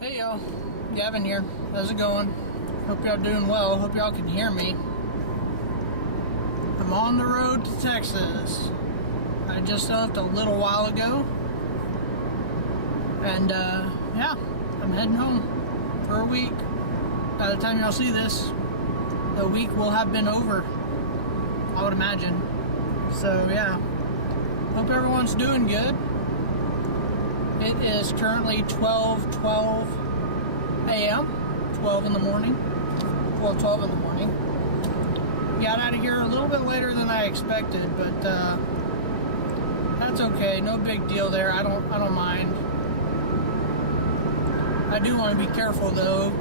Hey y'all, Gavin here. How's it going? Hope y'all doing well. Hope y'all can hear me. I'm on the road to Texas. I just left a little while ago. And yeah, I'm heading home for a week. By the time y'all see this, the week will have been over, I would imagine. So yeah, hope everyone's doing good. It is currently 12:12 a.m., 12 in the morning, 12:12 in the morning. Got out of here a little bit later than I expected, but that's okay. No big deal there. I don't mind. I do want to be careful though.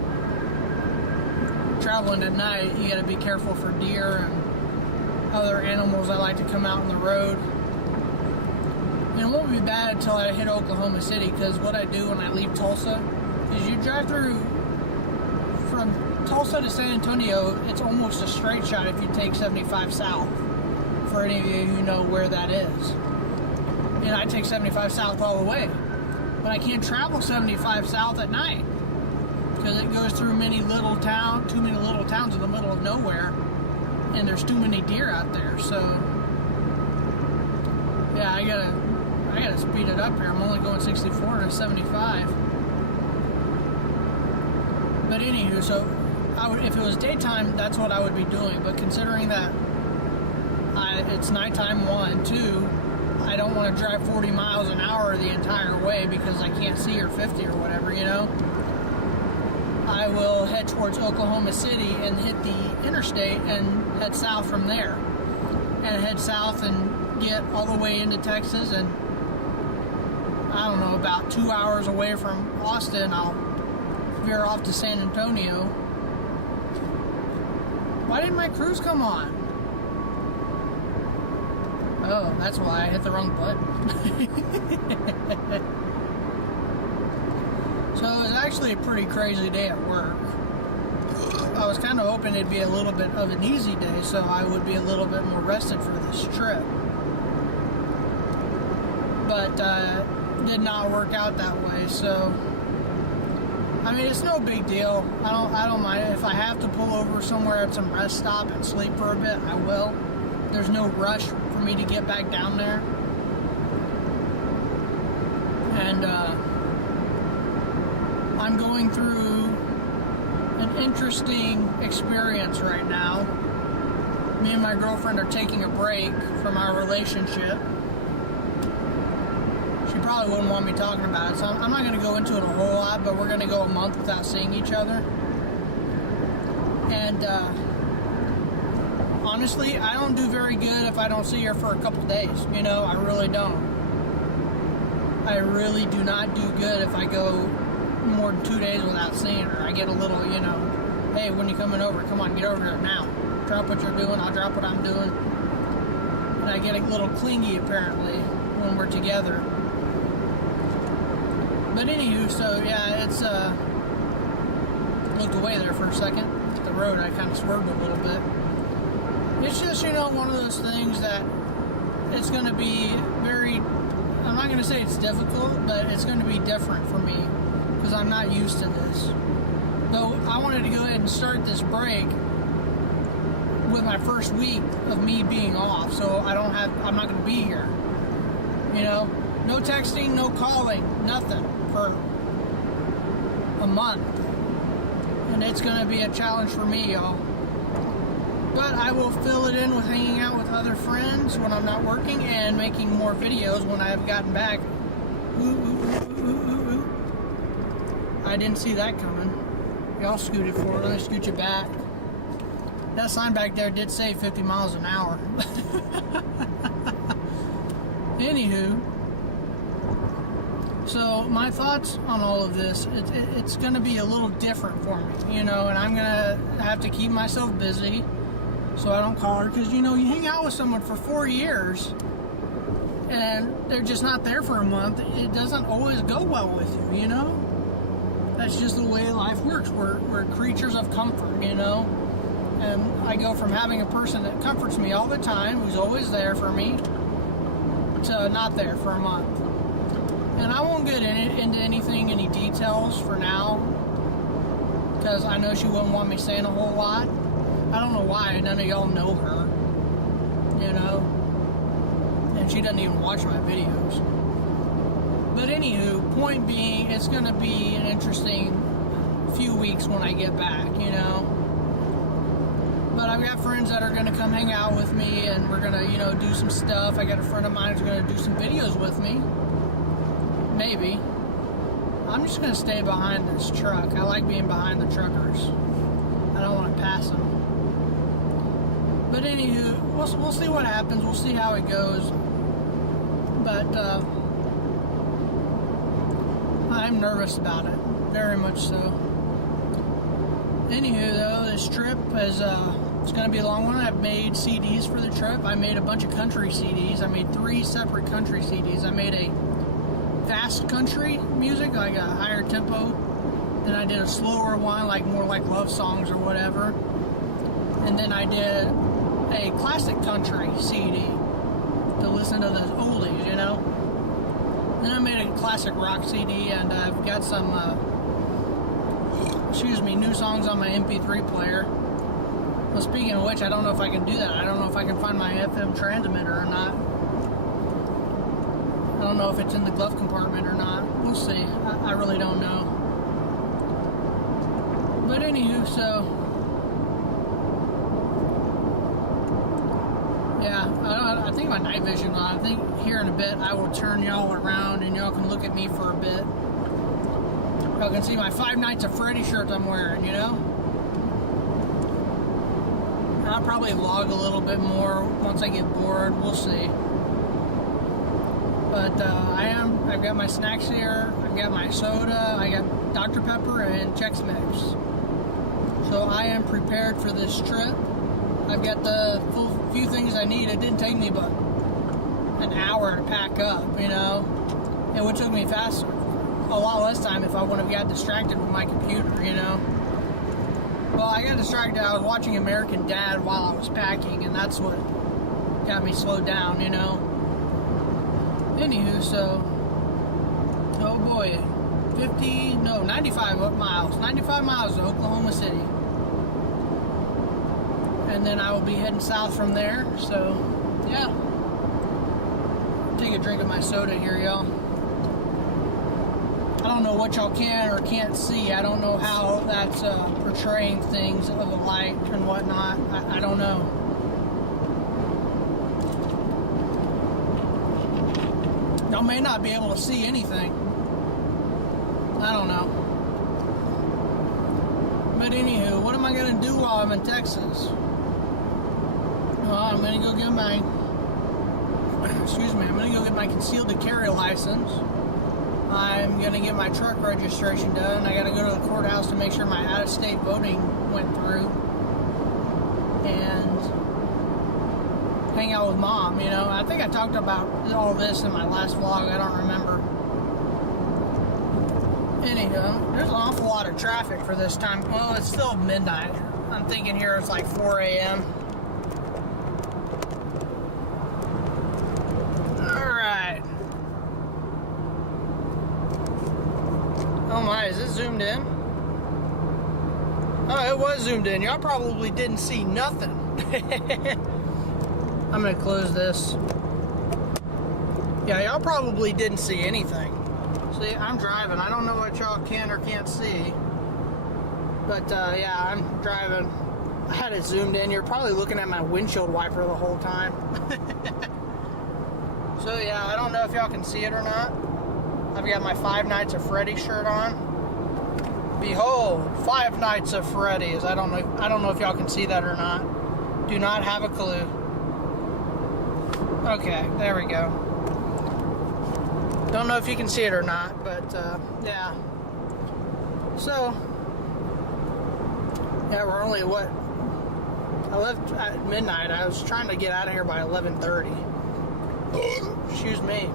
Traveling at night, you got to be careful for deer and other animals that like to come out on the road. And it won't be bad until I hit Oklahoma City, because what I do when I leave Tulsa is you drive through from Tulsa to San Antonio. It's almost a straight shot if you take 75 south, for any of you who know where that is. And I take 75 south all the way, but I can't travel 75 south at night because it goes through too many little towns in the middle of nowhere, and there's too many deer out there. So yeah, I gotta speed it up here. I'm only going 64 to 75. But anywho, so if it was daytime, that's what I would be doing. But considering that it's nighttime, 1, 2, I don't want to drive 40 miles an hour the entire way because I can't see, or 50 or whatever, you know. I will head towards Oklahoma City and hit the interstate and head south from there. And head south and get all the way into Texas, and I don't know, about 2 hours away from Austin, I'll veer off to San Antonio. Why didn't my cruise come on? Oh, that's why I hit the wrong button. So it was actually a pretty crazy day at work. I was kind of hoping it'd be a little bit of an easy day, so I would be a little bit more rested for this trip. But did not work out that way. So I mean, it's no big deal. I don't mind. If I have to pull over somewhere at some rest stop and sleep for a bit, I will. There's no rush for me to get back down there. And I'm going through an interesting experience right now. Me and my girlfriend are taking a break from our relationship. She probably wouldn't want me talking about it, so I'm not going to go into it a whole lot, but we're going to go a month without seeing each other. And honestly, I don't do very good if I don't see her for a couple days. You know, I really don't. I really do not do good if I go more than 2 days without seeing her. I get a little, you know, hey, when you coming over? Come on, get over here now. Drop what you're doing, I'll drop what I'm doing. And I get a little clingy, apparently, when we're together. But anywho, so yeah, it's, looked away there for a second. The road, I kind of swerved a little bit. It's just, you know, one of those things that it's going to be very, I'm not going to say it's difficult, but it's going to be different for me because I'm not used to this. Though I wanted to go ahead and start this break with my first week of me being off, so I'm not going to be here. You know, no texting, no calling, nothing for a month. And it's going to be a challenge for me, y'all. But I will fill it in with hanging out with other friends when I'm not working and making more videos when I have gotten back. I didn't see that coming. Y'all scooted forward. Let me scoot you back. That sign back there did say 50 miles an hour. Anywho, so my thoughts on all of this, it's going to be a little different for me, you know, and I'm going to have to keep myself busy so I don't call her, because, you know, you hang out with someone for 4 years and they're just not there for a month. It doesn't always go well with you, you know? That's just the way life works. We're creatures of comfort, you know? And I go from having a person that comforts me all the time, who's always there for me, to not there for a month. And I won't get into any details for now, because I know she wouldn't want me saying a whole lot. I don't know why none of y'all know her, you know, and she doesn't even watch my videos. But anywho, point being, it's going to be an interesting few weeks when I get back, you know. But I've got friends that are going to come hang out with me, and we're going to, you know, do some stuff. I got a friend of mine who's going to do some videos with me. Maybe. I'm just going to stay behind this truck. I like being behind the truckers. I don't want to pass them. But anywho, we'll see what happens. We'll see how it goes. But I'm nervous about it. Very much so. Anywho, though, this trip is it's going to be a long one. I've made CDs for the trip. I made a bunch of country CDs. I made 3 separate country CDs. I made a fast country music, like a higher tempo. Then I did a slower one, like more like love songs or whatever. And then I did a classic country CD to listen to those oldies, you know. Then I made a classic rock CD, and I've got some new songs on my MP3 player. Well, speaking of which, I don't know if I can do that. I don't know if I can find my FM transmitter or not. I don't know if it's in the glove compartment or not. We'll see. I really don't know. But anywho, so yeah, I think my night vision's on. I think here in a bit I will turn y'all around and y'all can look at me for a bit. Y'all can see my Five Nights at Freddy shirt I'm wearing, you know? I'll probably vlog a little bit more once I get bored. We'll see. But I've got my snacks here. I've got my soda. I got Dr. Pepper and Chex Mix. So I am prepared for this trip. I've got the few things I need. It didn't take me but an hour to pack up, you know? It would took me faster. A lot less time if I wouldn't have got distracted with my computer, you know? Well, I got distracted. I was watching American Dad while I was packing, and that's what got me slowed down, you know? Anywho, so, oh boy, 95 miles. 95 miles to Oklahoma City. And then I will be heading south from there, so, yeah. Take a drink of my soda here, y'all. I don't know what y'all can or can't see. I don't know how that's portraying things of the light and whatnot. I don't know. Y'all may not be able to see anything. I don't know. But anywho, what am I going to do while I'm in Texas? Well, I'm going to go get my... I'm going to go get my concealed to carry license. I'm going to get my truck registration done. I got to go to the courthouse to make sure my out-of-state voting went through. And hang out with Mom, you know. I think I talked about all this in my last vlog. I don't remember. Anywho, there's an awful lot of traffic for this time. Well, it's still midnight. I'm thinking here it's like 4 a.m. Oh my, is this zoomed in? Oh, it was zoomed in. Y'all probably didn't see nothing. I'm gonna close this. Yeah, y'all probably didn't see anything. See, I'm driving. I don't know what y'all can or can't see. But, yeah, I'm driving. I had it zoomed in. You're probably looking at my windshield wiper the whole time. So, yeah, I don't know if y'all can see it or not. I've got my Five Nights at Freddy shirt on. Behold, Five Nights at Freddy's. I don't know if y'all can see that or not. Do not have a clue. Okay, there we go. Don't know if you can see it or not, but yeah. So, yeah, we're only what? I left at midnight. I was trying to get out of here by 11:30. Excuse me.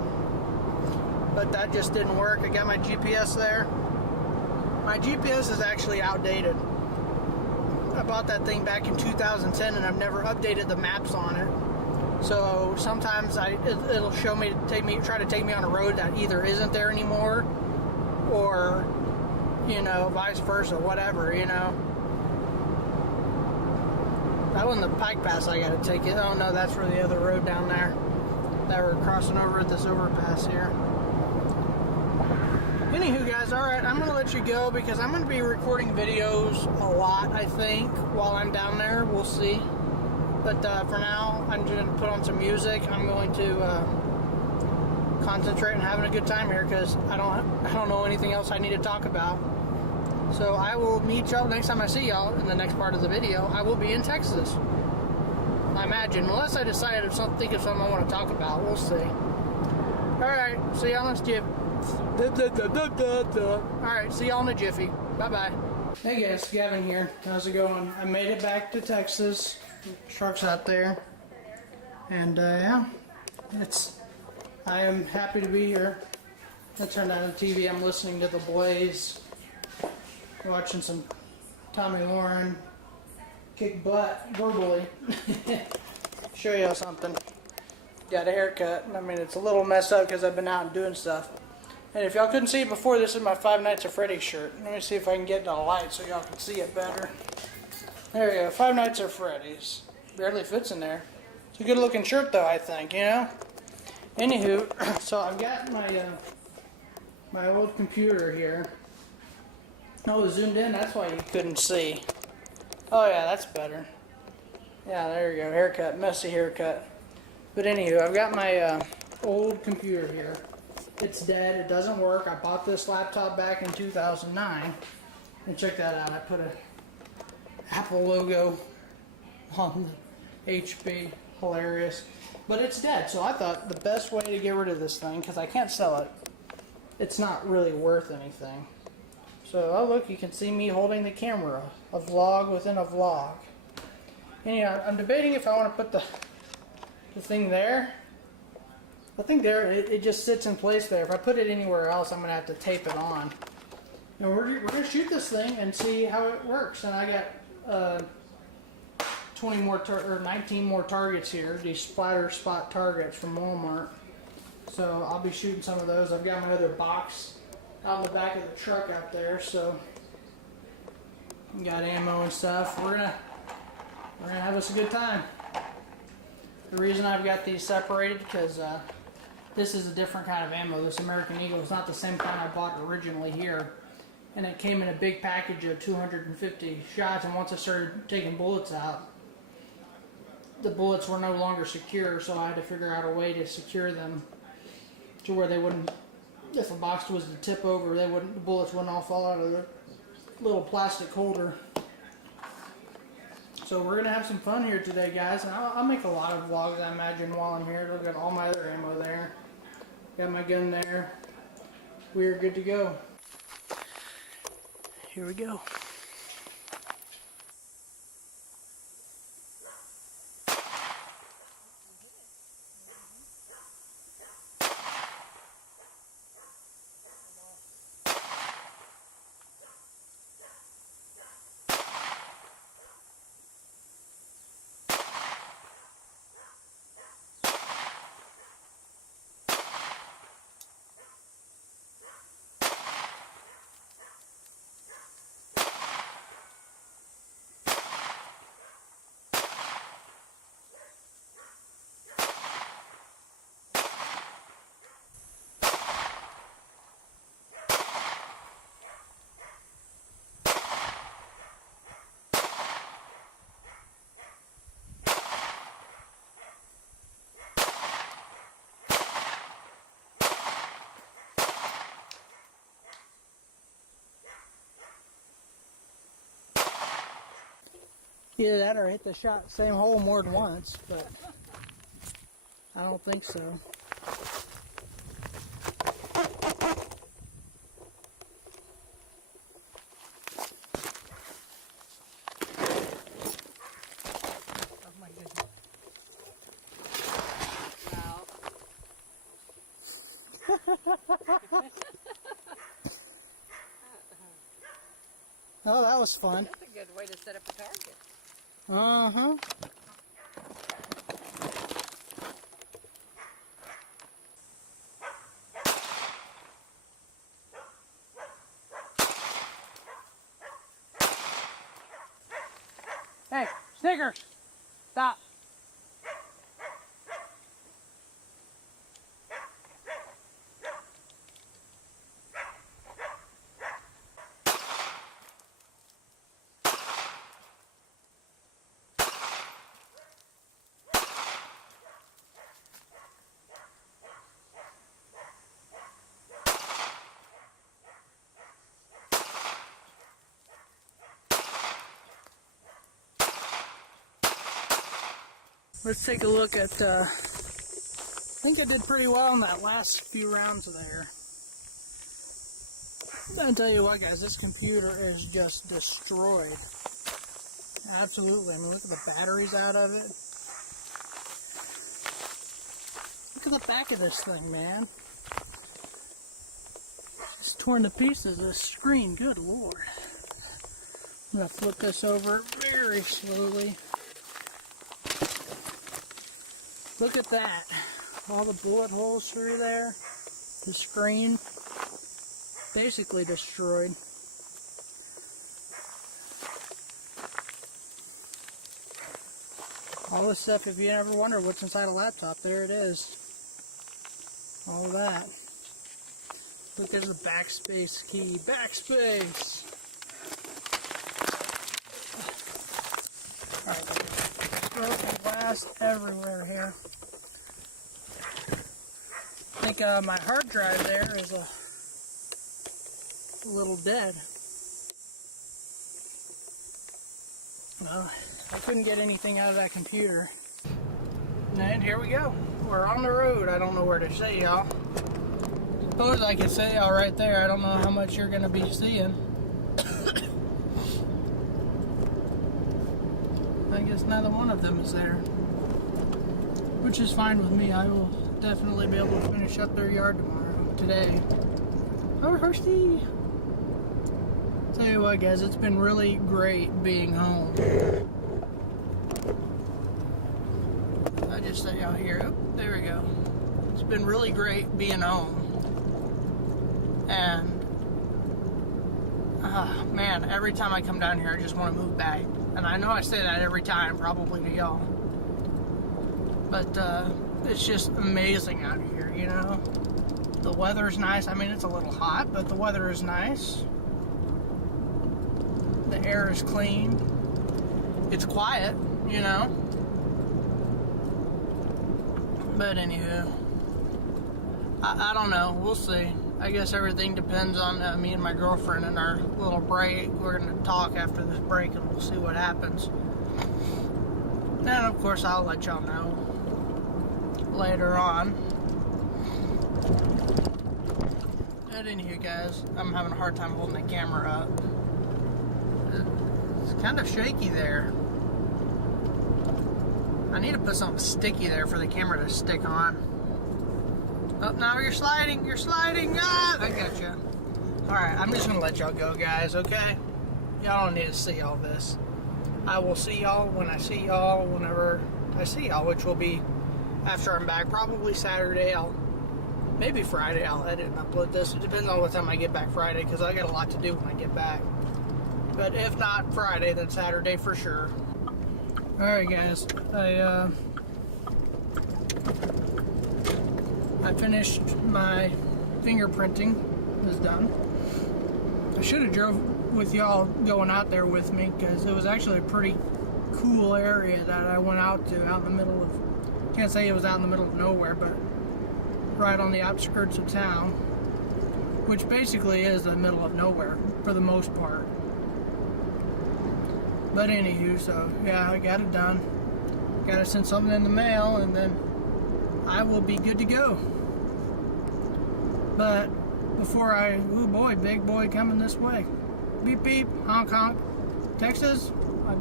But that just didn't work. I got my GPS there. My GPS is actually outdated. I bought that thing back in 2010 and I've never updated the maps on it. So sometimes it'll show me, try to take me on a road that either isn't there anymore, or, you know, vice versa, whatever, you know. That wasn't the Pike Pass I gotta take it. Oh no, that's for the other road down there that we're crossing over at this overpass here. Anywho, guys, alright, I'm gonna let you go because I'm gonna be recording videos a lot, I think, while I'm down there. We'll see. But for now, I'm just gonna put on some music. I'm going to concentrate on having a good time here because I don't know anything else I need to talk about. So I will meet y'all next time I see y'all in the next part of the video. I will be in Texas, I imagine, unless I decide think of something I want to talk about. We'll see. Alright, see y'all next jiffy. Alright, see y'all in a jiffy. Bye bye. Hey guys, Gavin here. How's it going? I made it back to Texas. Truck's out there. And yeah, I am happy to be here. I turned on the TV. I'm listening to The Blaze, watching some Tommy Lauren kick butt verbally. Show y'all something. Got a haircut. I mean, it's a little messed up because I've been out and doing stuff. And if y'all couldn't see it before, this is my Five Nights at Freddy's shirt. Let me see if I can get it on a light so y'all can see it better. There we go. Five Nights at Freddy's. Barely fits in there. It's a good looking shirt though, I think, you know? Anywho, so I've got my my old computer here. Oh, zoomed in, that's why you couldn't see. Oh yeah, that's better. Yeah, there you go, haircut, messy haircut. But anywho, I've got my old computer here. It's dead, it doesn't work. I bought this laptop back in 2009. And check that out, I put a Apple logo on the HP, hilarious. But it's dead, so I thought the best way to get rid of this thing, because I can't sell it, it's not really worth anything. So, oh look, you can see me holding the camera, a vlog within a vlog. And yeah, I'm debating if I want to put the thing there. I think there, it just sits in place there. If I put it anywhere else, I'm going to have to tape it on. And we're going to shoot this thing and see how it works. And I got 20 more, or 19 more targets here, these splatter spot targets from Walmart. So I'll be shooting some of those. I've got my other box out in the back of the truck out there, so got ammo and stuff. We're gonna have us a good time. The reason I've got these separated because this is a different kind of ammo. This American Eagle is not the same kind I bought originally here, and it came in a big package of 250 shots. And once I started taking bullets out, the bullets were no longer secure, so I had to figure out a way to secure them to where they wouldn't, if a box was to tip over, the bullets wouldn't all fall out of the little plastic holder. So we're going to have some fun here today, guys, and I'll make a lot of vlogs, I imagine, while I'm here. I've got all my other ammo there. Got my gun there. We're good to go. Here we go. Either that or hit the shot same hole more than once, but I don't think so. Oh my goodness. Wow. Oh, that was fun. That's a good way to set up a target. Uh-huh. Snickers! Stop. Let's take a look at, I think I did pretty well in that last few rounds there. I'll tell you what, guys, this computer is just destroyed. Absolutely. I mean, look at the batteries out of it. Look at the back of this thing, man. It's torn to pieces, this screen. Good Lord. I'm going to flip this over very slowly. Look at that. All the bullet holes through there. The screen basically destroyed. All this stuff, if you ever wonder what's inside a laptop, there it is. All of that. Look, there's the backspace key. Backspace! Alright, broken glass everywhere here. I think my hard drive there is a little dead. Well, I couldn't get anything out of that computer. And here we go. We're on the road. I don't know where to say y'all. Suppose I could say y'all right there. I don't know how much you're going to be seeing. I guess neither one of them is there. Which is fine with me. I will definitely be able to finish up their yard today. Oh, Hursty! Tell you what, guys, it's been really great being home. I just say out here, oh, there we go. It's been really great being home. And, man, every time I come down here, I just want to move back. And I know I say that every time, probably to y'all. But, it's just amazing out here, you know? The weather's nice. I mean, it's a little hot, but the weather is nice. The air is clean. It's quiet, you know? But anywho, I don't know. We'll see. I guess everything depends on me and my girlfriend and our little break. We're going to talk after this break and we'll see what happens. And of course, I'll let y'all know later on. But anywho, guys, I'm having a hard time holding the camera up. It's kind of shaky there. I need to put something sticky there for the camera to stick on. Oh, now you're sliding, ah! I got you. Alright, I'm just gonna let y'all go, guys, okay? Y'all don't need to see all this. I will see y'all when I see y'all, whenever I see y'all, which will be after I'm back, probably Saturday. Maybe Friday, I'll edit and upload this. It depends on what time I get back Friday, because I got a lot to do when I get back. But if not Friday, then Saturday for sure. Alright, guys, I finished my fingerprinting. Is done. I should have drove with y'all going out there with me, because it was actually a pretty cool area that I went out to, out in the middle of, can't say it was out in the middle of nowhere, but right on the outskirts of town, which basically is the middle of nowhere for the most part. But anywho, so yeah, I got it done. Got to send something in the mail, and then I will be good to go. But before oh boy, big boy coming this way. Beep beep, honk honk. Texas, I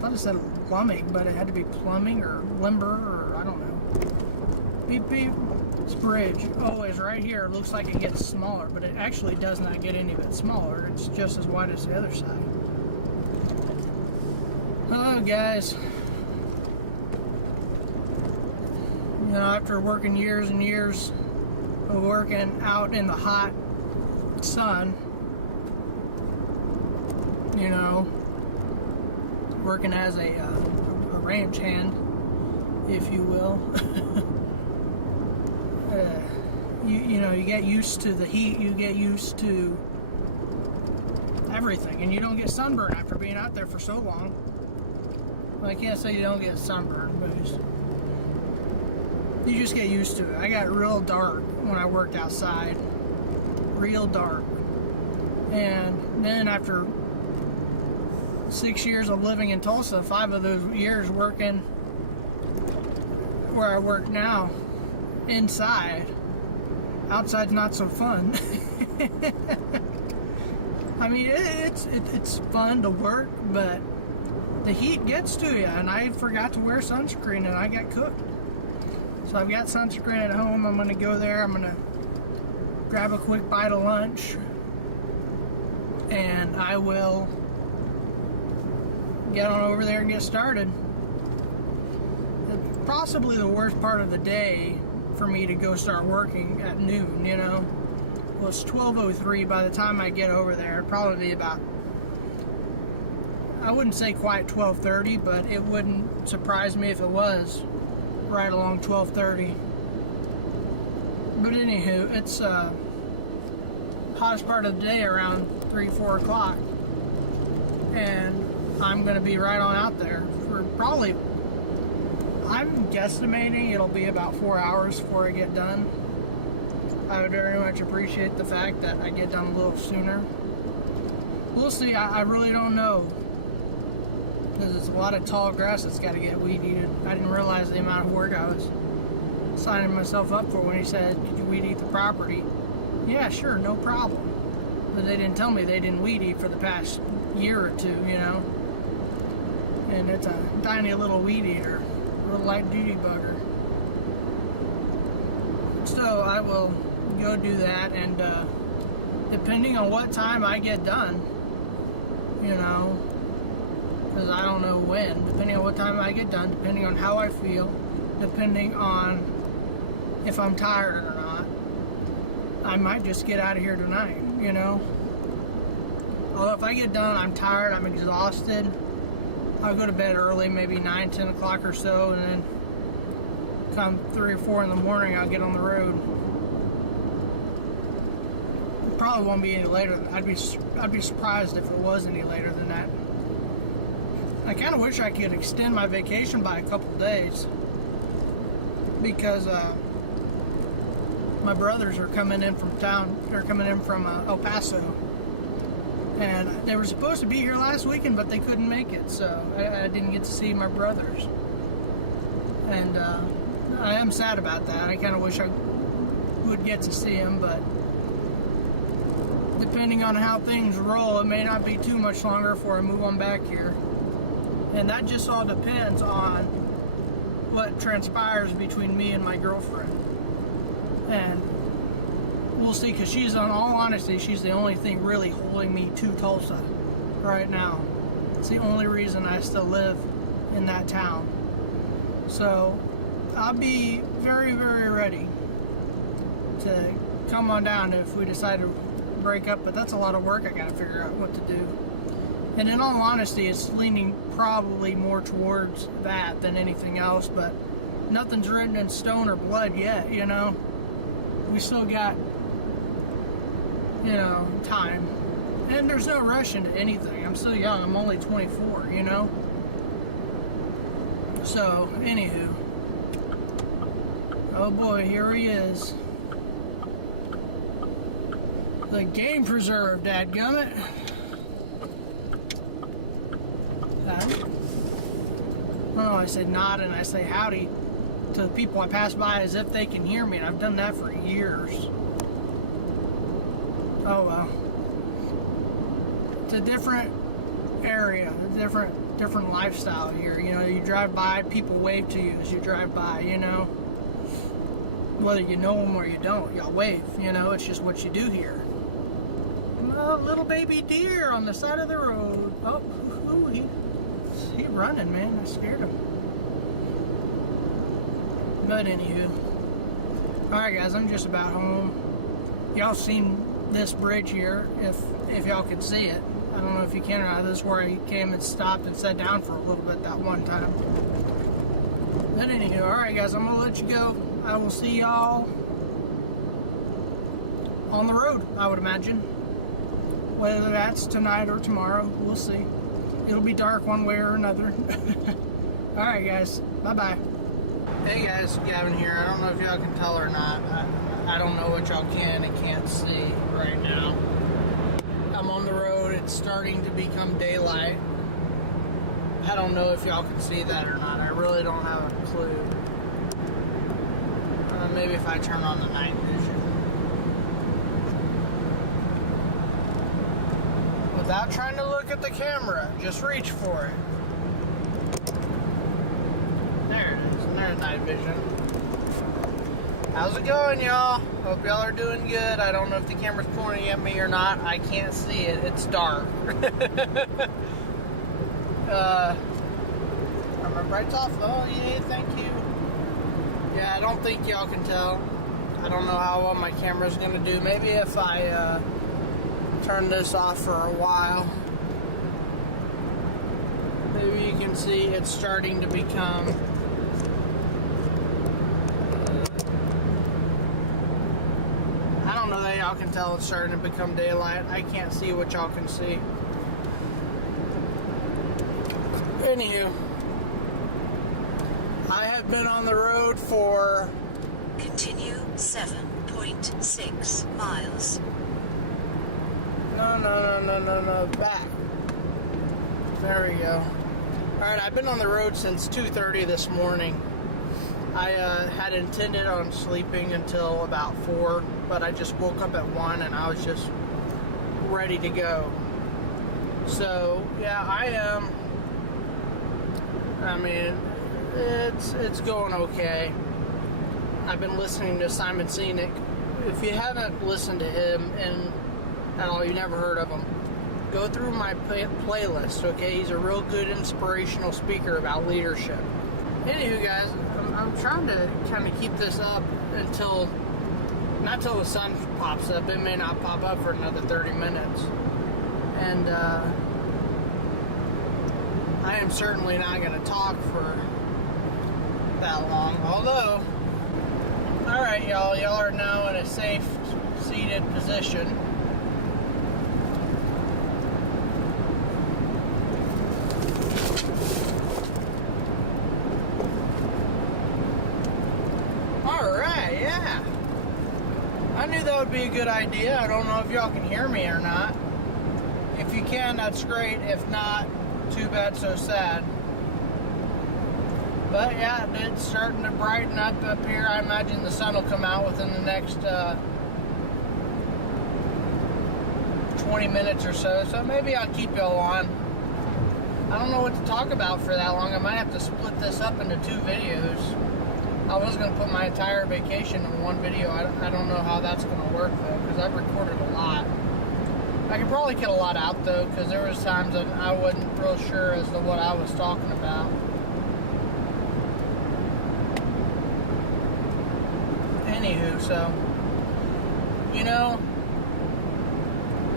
thought it said plumbing, but it had to be plumbing or lumber or I don't know. Beep beep, it's bridge. Always right here, it looks like it gets smaller, but it actually does not get any bit smaller. It's just as wide as the other side. Oh, guys. You know, after working years and years of working out in the hot sun, you know, working as a ranch hand, if you will. You know, you get used to the heat, you get used to everything, and you don't get sunburned after being out there for so long. Well, I can't say you don't get sunburned, but you just get used to it. I got real dark when I worked outside, real dark. And then after 6 years of living in Tulsa, 5 of those years working where I work now, inside, outside's not so fun. I mean, it's fun to work, but the heat gets to you, and I forgot to wear sunscreen, and I got cooked. So I've got sunscreen at home. I'm going to go there. I'm going to grab a quick bite of lunch, and I will get on over there and get started. Possibly the worst part of the day for me to go start working at noon, you know. Well, it's 12:03 by the time I get over there. It'd probably be about, I wouldn't say quite 12:30, but it wouldn't surprise me if it was right along 12:30. But anywho, it's hottest part of the day around 3-4 o'clock, and I'm going to be right on out there for probably, I'm guesstimating it'll be about 4 hours before I get done. I would very much appreciate the fact that I get done a little sooner. We'll see. I really don't know, because it's a lot of tall grass that's got to get weed eated. I didn't realize the amount of work I was signing myself up for when he said, "Could you weed eat the property?" Yeah, sure, no problem. But they didn't tell me they didn't weed eat for the past year or two, you know. And it's a tiny little weed eater, a little light duty bugger. So I will go do that, and depending on what time I get done, you know, because I don't know when, depending on what time I get done, depending on how I feel, depending on if I'm tired or not, I might just get out of here tonight, you know. Although if I get done, I'm tired, I'm exhausted, I'll go to bed early, maybe 9-10 o'clock or so, and then come 3 or 4 in the morning, I'll get on the road. It probably won't be any later. I'd be surprised if it was any later than that. I kind of wish I could extend my vacation by a couple days, because my brothers are coming in from town. They're coming in from El Paso, and they were supposed to be here last weekend, but they couldn't make it, so I didn't get to see my brothers. And I am sad about that. I kind of wish I would get to see them, but depending on how things roll, it may not be too much longer before I move on back here. And that just all depends on what transpires between me and my girlfriend. And we'll see, because she's, in all honesty, she's the only thing really holding me to Tulsa right now. It's the only reason I still live in that town. So I'll be very, very ready to come on down if we decide to break up, but that's a lot of work. I gotta figure out what to do. And in all honesty, it's leaning probably more towards that than anything else, but nothing's written in stone or blood yet, you know. We still got, you know, time. And there's no rush into anything. I'm still young. I'm only 24, you know. So, anywho. Oh boy, here he is. The game preserve, dadgummit. I don't know, I say nod and I say howdy to the people I pass by as if they can hear me, and I've done that for years. Oh well. It's a different area, a different lifestyle here. You know, you drive by, people wave to you as you drive by, you know. Whether you know them or you don't, y'all wave, you know, it's just what you do here. Oh, little baby deer on the side of the road. Oh, ooh, he's running, man. I scared him. But anywho. Alright guys, I'm just about home. Y'all seen this bridge here, if y'all can see it. I don't know if you can or not. This is where he came and stopped and sat down for a little bit that one time. But anywho, alright guys, I'm gonna let you go. I will see y'all on the road, I would imagine. Whether that's tonight or tomorrow, we'll see. It'll be dark one way or another. Alright guys, bye-bye. Hey guys, Gavin here. I don't know if y'all can tell or not. I don't know what y'all can and can't see right now. I'm on the road. It's starting to become daylight. I don't know if y'all can see that or not. I really don't have a clue. Maybe if I turn on the night vision. Without trying to look at the camera, just reach for it. There it is. There's night vision. How's it going, y'all? Hope y'all are doing good. I don't know if the camera's pointing at me or not. I can't see it. It's dark. My bright's off. Oh, yeah, thank you. Yeah, I don't think y'all can tell. I don't know how well my camera's going to do. Maybe if I turn this off for a while. Maybe you can see it's starting to become... I don't know that y'all can tell it's starting to become daylight. I can't see what y'all can see. Anywho, I have been on the road for... Continue 7.6 miles. No, back. There we go. Alright, I've been on the road since 2:30 this morning. I had intended on sleeping until about 4, but I just woke up at 1 and I was just ready to go. So, yeah, I mean, it's going okay. I've been listening to Simon Sinek. If you haven't listened to him and you never heard of him, go through my playlist, okay? He's a real good inspirational speaker about leadership. Anywho, guys, I'm trying to kind of keep this up until, not till the sun pops up. It may not pop up for another 30 minutes. And I am certainly not going to talk for that long. Although, alright, y'all are now in a safe seated position. Alright, yeah. I knew that would be a good idea. I don't know if y'all can hear me or not. If you can, that's great. If not, too bad, so sad. But yeah, it's starting to brighten up here. I imagine the sun will come out within the next 20 minutes or so. So maybe I'll keep y'all on. I don't know what to talk about for that long. I might have to split this up into 2 videos. I was going to put my entire vacation in one video. I don't know how that's going to work though, because I've recorded a lot. I could probably get a lot out though, because there was times that I wasn't real sure as to what I was talking about. Anywho, so, you know,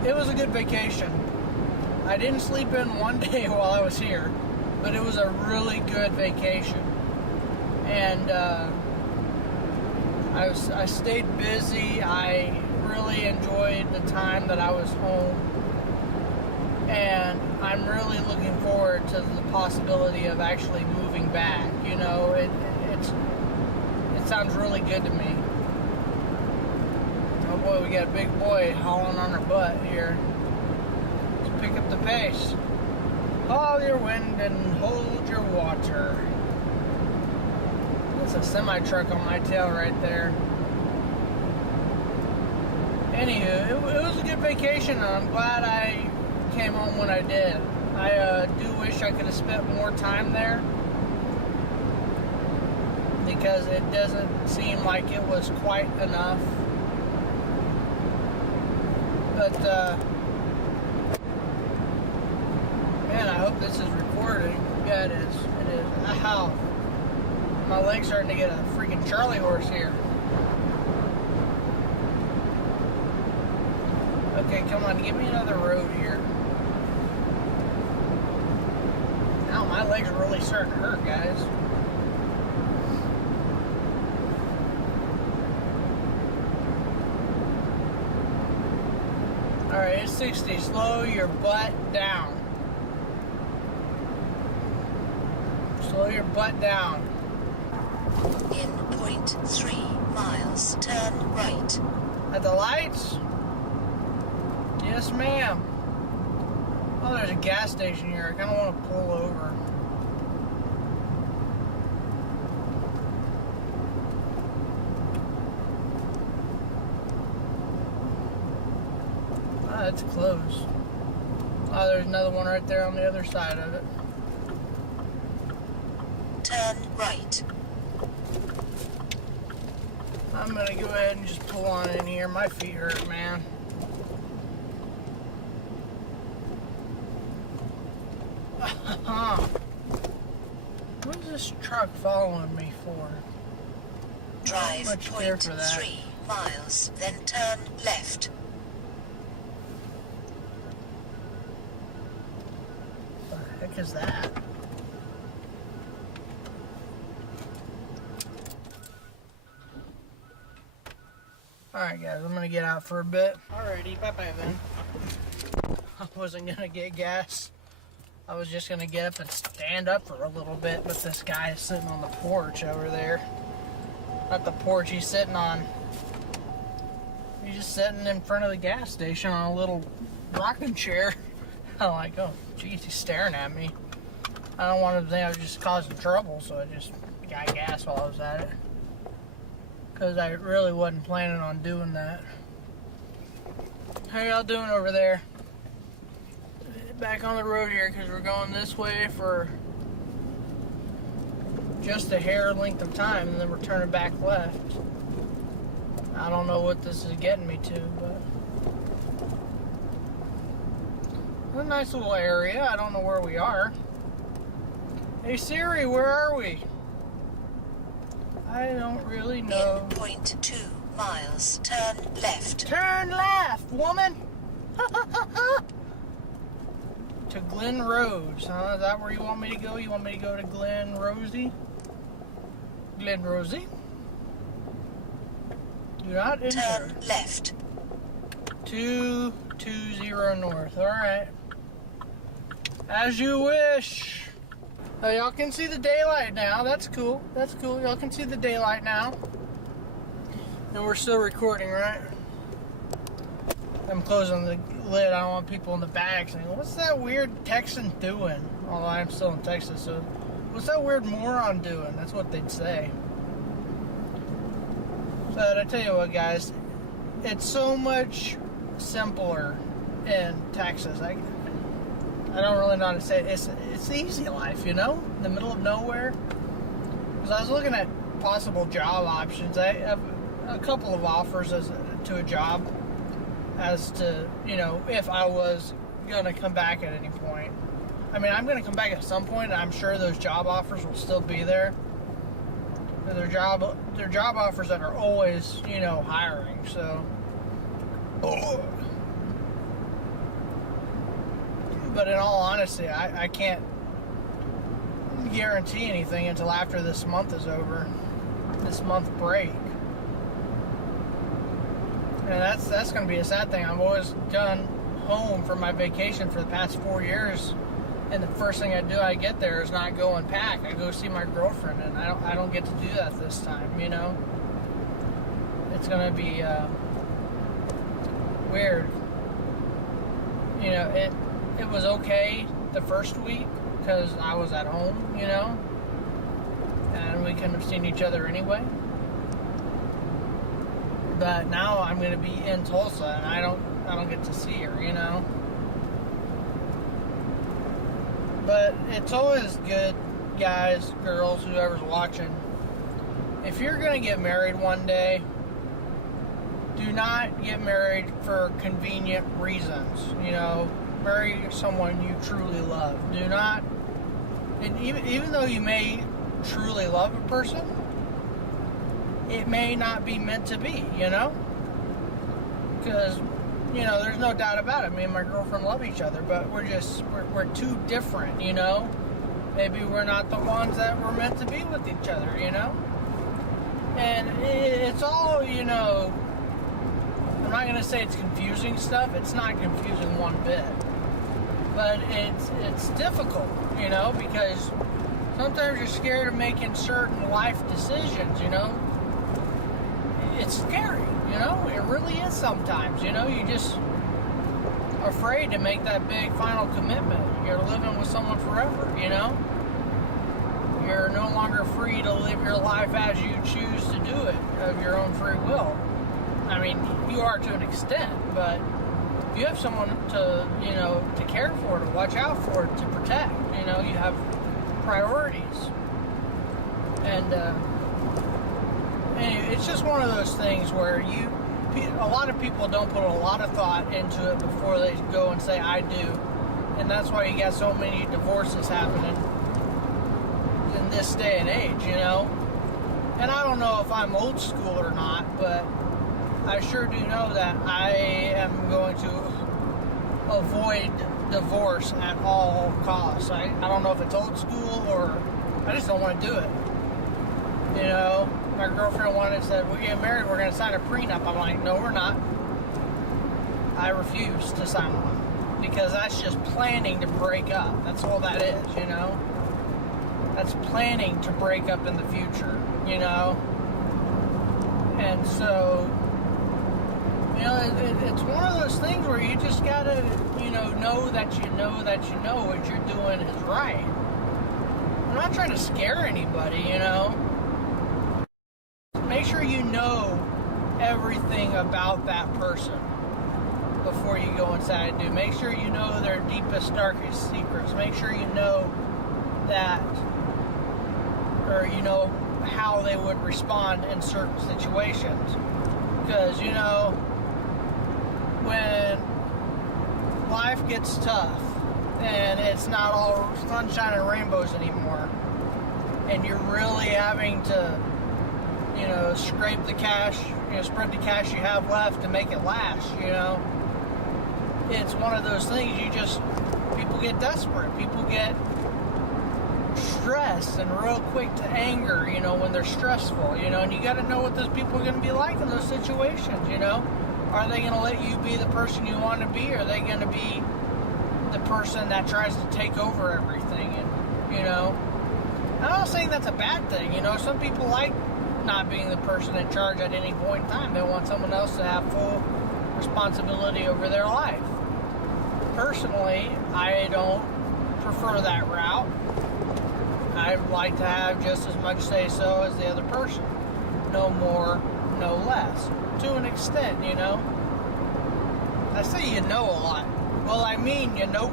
it was a good vacation. I didn't sleep in one day while I was here, but it was a really good vacation. And I stayed busy. I really enjoyed the time that I was home, and I'm really looking forward to the possibility of actually moving back. You know, it sounds really good to me. Oh boy, we got a big boy hauling on our butt here. Let's pick up the pace. Haul your wind and hold your water. That's a semi-truck on my tail right there. Anywho, it was a good vacation, and I'm glad I came home when I did. I do wish I could have spent more time there, because it doesn't seem like it was quite enough. But, man, I hope this is recording. Yeah, it is. It is. Ow. My leg's starting to get a freaking Charlie horse here. Okay, come on, give me another road here. Now my legs are really starting to hurt, guys. Alright, it's 60. Slow your butt down. Slow your butt down. In 0.3 miles, turn right. At the lights? Yes, ma'am. Oh, there's a gas station here. I kind of want to pull over. Ah, it's closed. Oh, there's another one right there on the other side of it. Turn right. I'm gonna go ahead and just pull on in here. My feet hurt, man. What is this truck following me for? Drive Much care for that. 0.3 miles, then turn left. What the heck is that? Alright guys, I'm gonna get out for a bit. Alrighty, bye-bye then. I wasn't gonna get gas. I was just gonna get up and stand up for a little bit, but this guy is sitting on the porch over there. Not the porch, he's sitting on... He's just sitting in front of the gas station on a little rocking chair. I'm like, oh, geez, he's staring at me. I don't want him to think I was just causing trouble, so I just got gas while I was at it. Because I really wasn't planning on doing that. How y'all doing over there? Back on the road here because we're going this way for just a hair length of time and then we're turning back left. I don't know what this is getting me to, but it's a nice little area. I don't know where we are. Hey Siri, where are we? I don't really know. In 0.2 miles, turn left. Turn left, woman! To Glen Rose, huh? Is that where you want me to go? You want me to go to Glen Rosie? Glen Rosie? Do not enter. Turn left. 220 north. Alright. As you wish. Y'all can see the daylight now. That's cool. That's cool. Y'all can see the daylight now. And we're still recording, right? I'm closing the lid. I don't want people in the back saying, what's that weird Texan doing? Although I'm still in Texas, so what's that weird moron doing? That's what they'd say. But I tell you what, guys, it's so much simpler in Texas. I don't really know how to say it. It's the easy life, you know? In the middle of nowhere. Because I was looking at possible job options. I have a couple of offers to a job as to, you know, if I was going to come back at any point. I mean, I'm going to come back at some point, and I'm sure those job offers will still be there. They're job offers that are always, you know, hiring, so... But in all honesty, I can't guarantee anything until after this month is over. This month break. And that's going to be a sad thing. I've always gone home for my vacation for the past 4 years, and the first thing I do I get there is not go and pack. I go see my girlfriend, and I don't get to do that this time, you know? It's going to be weird. You know, it was okay the first week because I was at home, you know, and we couldn't have seen each other anyway. But now I'm going to be in Tulsa, and I don't get to see her, you know. But it's always good, guys, girls, whoever's watching. If you're going to get married one day, do not get married for convenient reasons, you know. Marry someone you truly love. Do not, and even though you may truly love a person, it may not be meant to be, you know? Because you know, there's no doubt about it. Me and my girlfriend love each other, but we're too different, you know? Maybe we're not the ones that were meant to be with each other, you know? And it's all, you know, I'm not going to say it's confusing stuff. It's not confusing one bit. But it's difficult, you know, because sometimes you're scared of making certain life decisions, you know? It's scary, you know? It really is sometimes, you know? You just afraid to make that big final commitment. You're living with someone forever, you know? You're no longer free to live your life as you choose to do it of your own free will. I mean, you are to an extent, but if you have someone to, you know, to care for, to watch out for, to protect, you know, you have priorities. And anyway, it's just one of those things where a lot of people don't put a lot of thought into it before they go and say, I do. And that's why you got so many divorces happening in this day and age, you know? And I don't know if I'm old school or not, but I sure do know that I am going to avoid divorce at all costs. I don't know if it's old school or I just don't want to do it. You know, my girlfriend said, we're getting married, we're going to sign a prenup. I'm like, no, we're not. I refuse to sign one because that's just planning to break up. That's all that is, you know? That's planning to break up in the future, you know? And so, you know, it's one of those things where you just gotta, you know that you know what you're doing is right. I'm not trying to scare anybody, you know? Make sure you know everything about that person before you go inside and do. Make sure you know their deepest, darkest secrets. Make sure you know that, or you know how they would respond in certain situations. Because, you know, when life gets tough and it's not all sunshine and rainbows anymore, and you're really having to, you know, scrape the cash, you know, spread the cash you have left to make it last, you know. It's one of those things people get desperate. People get stressed and real quick to anger, you know, when they're stressful, you know, and you got to know what those people are going to be like in those situations, you know. Are they going to let you be the person you want to be, or are they going to be the person that tries to take over everything? And, you know, I'm not saying that's a bad thing, you know. Some people like not being the person in charge at any point in time. They want someone else to have full responsibility over their life. Personally, I don't prefer that route. I like to have just as much say-so as the other person. No more, no less. To an extent, you know. I say you know a lot. Well, I mean, you know.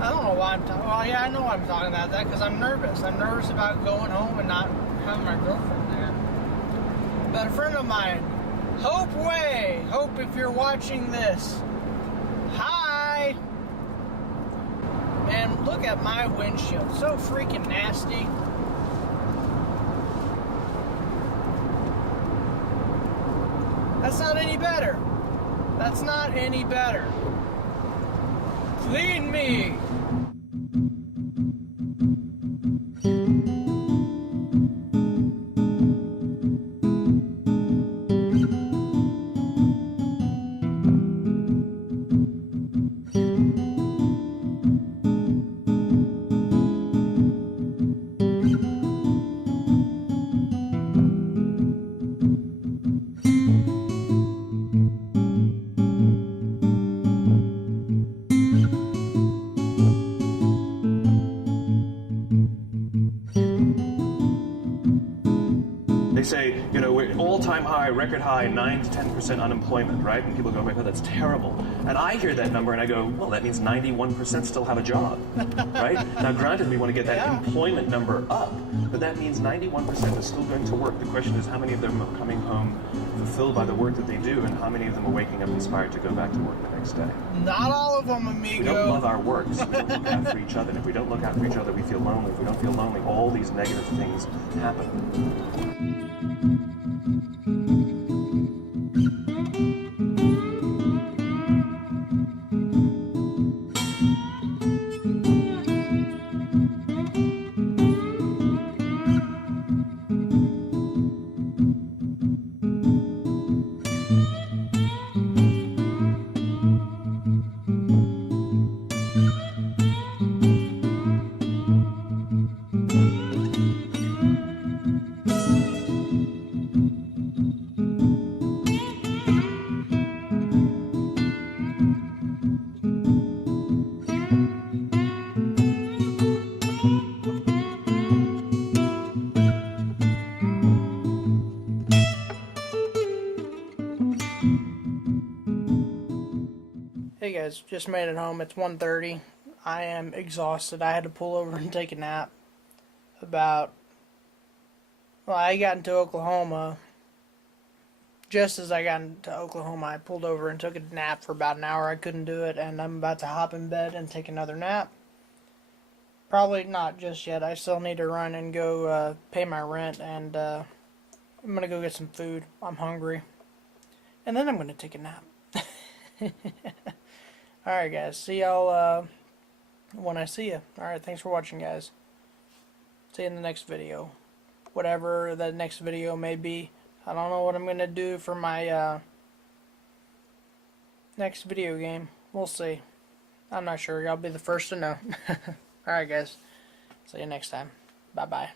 I don't know why I'm talking. Well, yeah, I know I'm talking about that because I'm nervous. I'm nervous about going home and not having my girlfriend there. But a friend of mine, Hope Way. Hope, if you're watching this, hi. Man, look at my windshield. So freaking nasty. That's not any better. That's not any better. Clean me. They say, you know, we're all-time high, record high, 9 to 10% unemployment, right? And people go, oh my God, that's terrible. And I hear that number and I go, well, that means 91% still have a job, right? Now, granted, we want to get that employment number up, but that means 91% is still going to work. The question is how many of them are coming home fulfilled by the work that they do, and how many of them are waking up inspired to go back to work the next day. Not all of them, amigo. We don't love our work, so we don't look after each other. And if we don't look after each other, we feel lonely. If we don't feel lonely, all these negative things happen. Hey guys, just made it home. It's 1:30. I am exhausted. I had to pull over and take a nap. I got into Oklahoma. Just as I got into Oklahoma, I pulled over and took a nap for about an hour. I couldn't do it, and I'm about to hop in bed and take another nap. Probably not just yet. I still need to run and go pay my rent, and I'm going to go get some food. I'm hungry. And then I'm going to take a nap. Alright guys, see y'all when I see you. Alright, thanks for watching guys. See you in the next video. Whatever that next video may be. I don't know what I'm going to do for my next video game. We'll see. I'm not sure. Y'all be the first to know. Alright guys, see you next time. Bye bye.